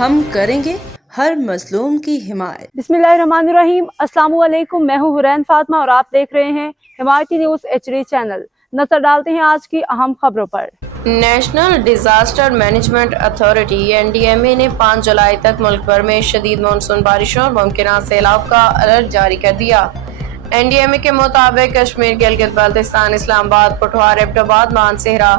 ہم کریں گے ہر مظلوم کی حمایت۔ بسم اللہ الرحمن الرحیم۔ السلام علیکم، میں ہوں حرین فاطمہ اور آپ دیکھ رہے ہیں حمایتی نیوز HD چینل۔ نظر ڈالتے ہیں آج کی اہم خبروں پر۔ National disaster management authority NDMA نے 5 جولائی تک ملک بھر میں شدید مانسون بارشوں اور ممکنہ سیلاب کا الرٹ جاری کر دیا۔ NDMA کے مطابق کشمیر، گلگت بلتستان، اسلام آباد، پٹھوار، ایبٹ آباد، مانسہرہ،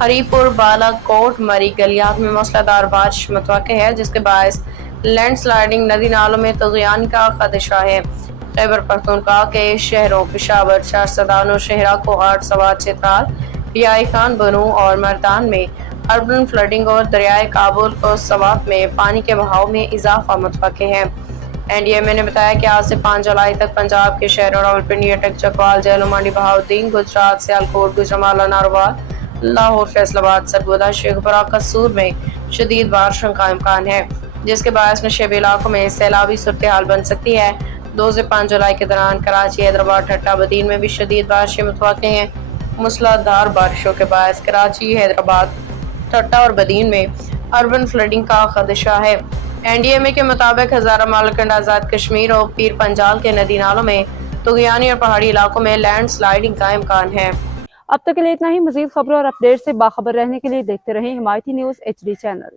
ہری پور، بالا کوٹ، مری گلیات میں موسلادھار بارش متوقع ہے، جس کے باعث لینڈ سلائڈنگ، ندی نالوں میں طغیان کا خدشہ ہے۔ خیبر پختونخوا کے شہروں پشاور، چارسدہ، نوشہرہ، کوہاٹ، سوات، چترال، بیائی خان، بنوں اور مردان میں اربن فلڈنگ اور دریائے کابل اور سوات میں پانی کے بہاؤ میں اضافہ متوقع ہے۔ NDMA نے بتایا کہ آج سے 5 جولائی تک پنجاب کے شہروں راولپنڈی، اٹک، چکوال، جہلم، منڈی بہاؤالدین، گجرات، سیالکوٹ، گوجرانوالہ، ناروال، لاہور، فیصل آباد، سرگودا، شیخوپورہ، قصور میں شدید بارشوں کا امکان ہے، جس کے باعث نشیبی علاقوں میں سیلابی صورتحال بن سکتی ہے۔ 2 سے 5 جولائی کے دوران کراچی، حیدرآباد، ٹھٹہ، بدین میں بھی شدید بارشیں متوقع ہیں۔ موسلادھار بارشوں کے باعث کراچی، حیدرآباد، ٹھٹہ اور بدین میں اربن فلڈنگ کا خدشہ ہے۔ NDMA کے مطابق ہزارہ، مالکنڈ، آزاد کشمیر اور پیر پنجال کے ندی نالوں میں طغیانی اور پہاڑی علاقوں میں لینڈ سلائڈنگ کا امکان ہے۔ اب تک کے لیے اتنا ہی۔ مزید خبروں اور اپڈیٹ سے باخبر رہنے کے لیے دیکھتے رہیں حمایتی نیوز HD چینل۔